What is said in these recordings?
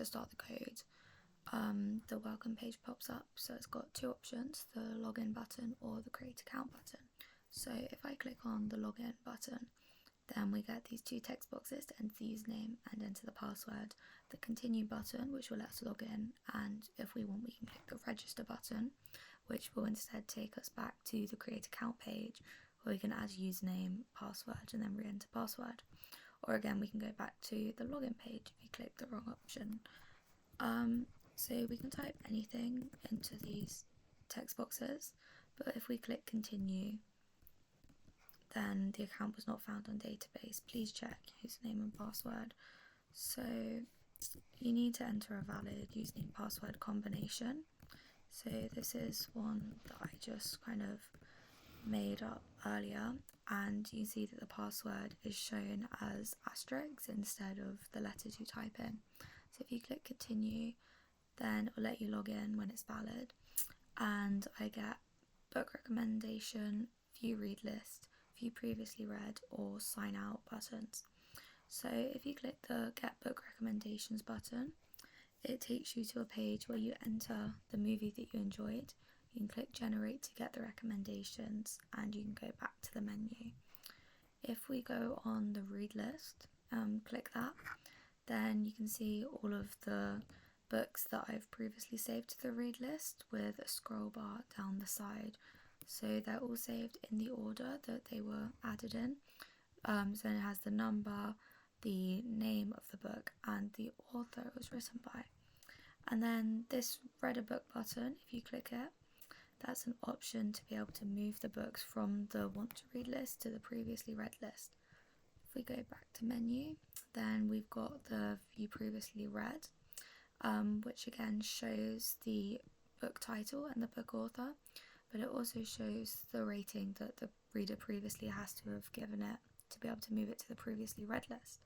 to start the code, the welcome page pops up. So it's got two options, the login button or the create account button. So if I click on the login button, then we get these two text boxes to enter the username and enter the password, the continue button, which will let us log in, and if we want, we can click the register button, which will instead take us back to the create account page, where we can add username, password, and then re-enter password. Or again, we can go back to the login page if you click the wrong option. So we can type anything into these text boxes, but if we click continue, then the account was not found on database. Please check username and password. So you need to enter a valid username password combination. So this is one that I just kind of made up earlier, and you see that the password is shown as asterisks instead of the letters you type in. So if you click continue, then it will let you log in when it's valid, and I get book recommendation, view read list, view previously read, or sign out buttons. So if you click the get book recommendations button, it takes you to a page where you enter the movie that you enjoyed. You can click generate to get the recommendations, and you can go back to the menu. If we go on the read list, click that, then you can see all of the books that I've previously saved to the read list with a scroll bar down the side. So they're all saved in the order that they were added in. So it has the number, the name of the book, and the author it was written by. And then this read a book button, if you click it, that's an option to be able to move the books from the want to read list to the previously read list. If we go back to menu, then we've got the view previously read, which again shows the book title and the book author, but it also shows the rating that the reader previously has to have given it to be able to move it to the previously read list.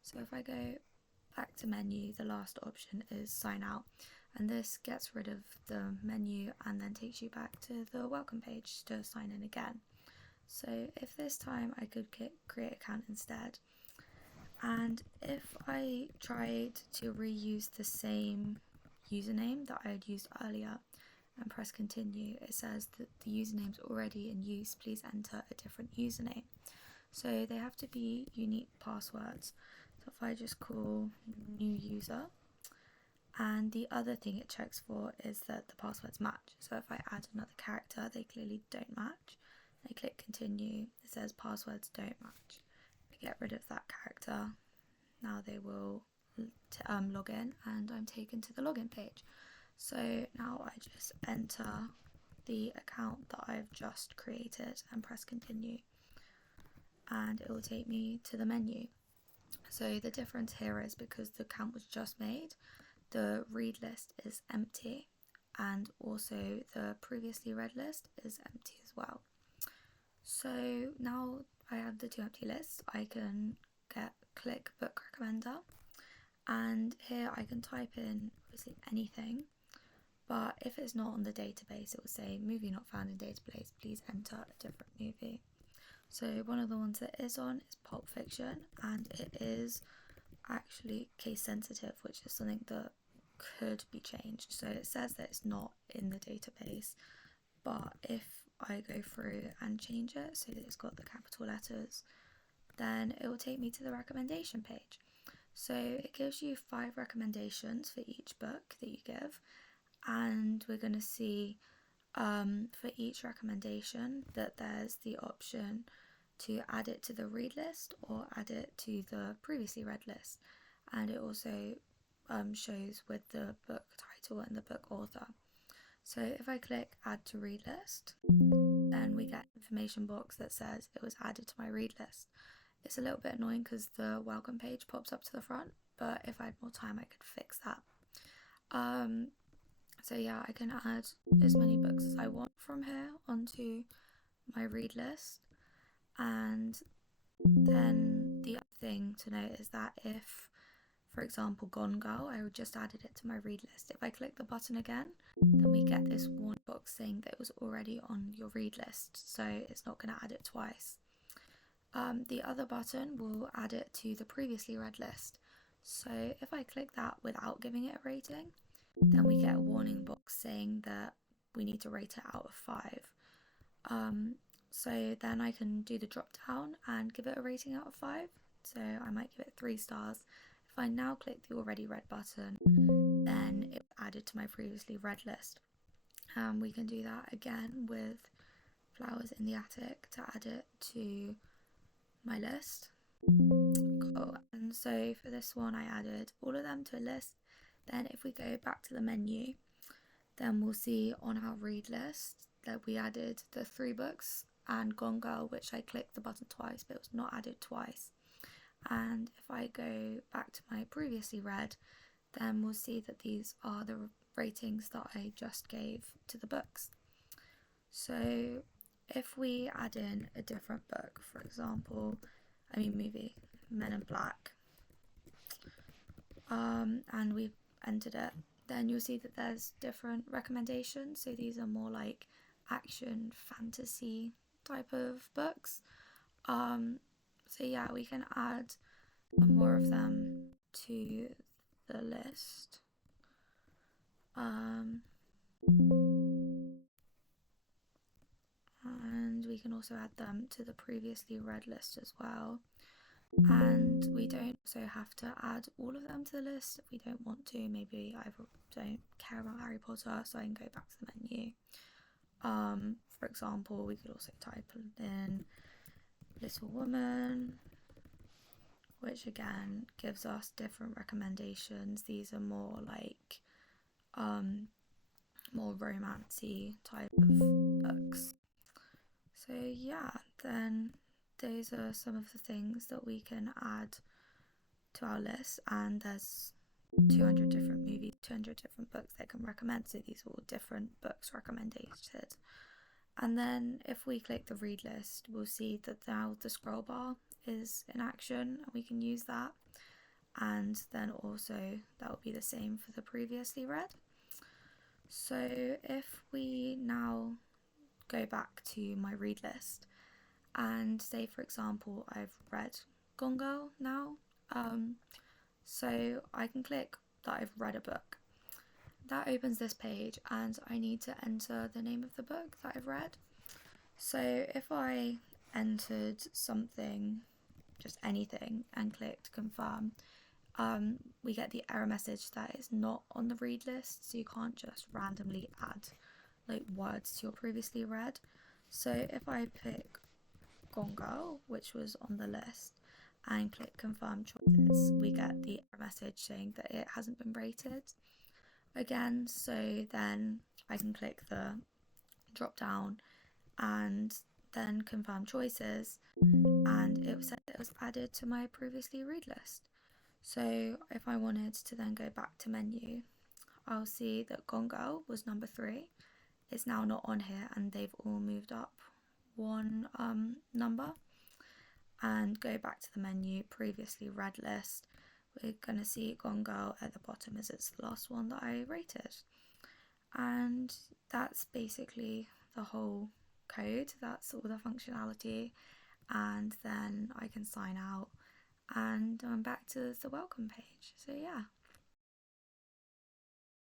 So if I go back to menu, the last option is sign out, and this gets rid of the menu and then takes you back to the welcome page to sign in again. So if this time I could create account instead, and if I tried to reuse the same username that I had used earlier and press continue, it says that the username's already in use, please enter a different username. So they have to be unique passwords. So if I just call new user, and the other thing it checks for is that the passwords match. So if I add another character, they clearly don't match. I click continue, it says passwords don't match. I get rid of that character. Now they will log in, and I'm taken to the login page. So now I just enter the account that I've just created and press continue, and it will take me to the menu. So the difference here is because the account was just made, the read list is empty, and also the previously read list is empty as well. So now I have the two empty lists, I can click book recommender, and here I can type in obviously anything, but if it's not on the database, it will say movie not found in database, please enter a different movie. So one of the ones that is on is Pulp Fiction, and it is actually case sensitive, which is something that could be changed. So it says that it's not in the database, but if I go through and change it so that it's got the capital letters, then it will take me to the recommendation page. So it gives you 5 recommendations for each book that you give, and we're going to see for each recommendation that there's the option to add it to the read list or add it to the previously read list, and it also shows with the book title and the book author. So if I click add to read list, then we get an information box that says it was added to my read list. It's a little bit annoying because the welcome page pops up to the front, but if I had more time I could fix that. So yeah, I can add as many books as I want from here onto my read list. And then the other thing to note is that if, for example, Gone Girl, I just added it to my read list. If I click the button again, then we get this warning box saying that it was already on your read list, so it's not going to add it twice. The other button will add it to the previously read list. So if I click that without giving it a rating, then we get a warning box saying that we need to rate it out of 5. So then I can do the drop down and give it a rating out of 5. So I might give it 3 stars. If I now click the already read button, then it added to my previously read list. We can do that again with Flowers in the Attic to add it to my list. Cool. And so for this one, I added all of them to a list. Then if we go back to the menu, then we'll see on our read list that we added the 3 books and Gone Girl, which I clicked the button twice, but it was not added twice. And if I go back to my previously read, then we'll see that these are the ratings that I just gave to the books. So if we add in a different book, for example, movie, Men in Black, and we've entered it, then you'll see that there's different recommendations. So these are more like action, fantasy type of books. So yeah, we can add more of them to the list. And we can also add them to the previously read list as well. And we don't also have to add all of them to the list if we don't want to. Maybe I don't care about Harry Potter, so I can go back to the menu. For example, we could also type in Little Woman, which again gives us different recommendations. These are more like more romancy type of books. So yeah, then those are some of the things that we can add to our list, and there's 200 different movies, 200 different books they can recommend, so these are all different books recommended. And then if we click the read list, we'll see that now the scroll bar is in action and we can use that, and then also that will be the same for the previously read. So if we now go back to my read list and say, for example, I've read Gone Girl now, so I can click that I've read a book. That opens this page and I need to enter the name of the book that I've read. So if I entered something, just anything, and clicked confirm, we get the error message that it's not on the read list, so you can't just randomly add like words to your previously read. So if I pick Gone Girl, which was on the list, and click confirm choices, we get the error message saying that it hasn't been rated again. So then I can click the drop down and then confirm choices, and it said it was added to my previously read list. So if I wanted to then go back to menu, I'll see that Gone Girl was number 3. It's now not on here and they've all moved up one number. And go back to the menu, previously read list, we're going to see Gone Girl at the bottom as it's the last one that I rated. And that's basically the whole code, that's all the functionality, and then I can sign out and I'm back to the welcome page. So yeah.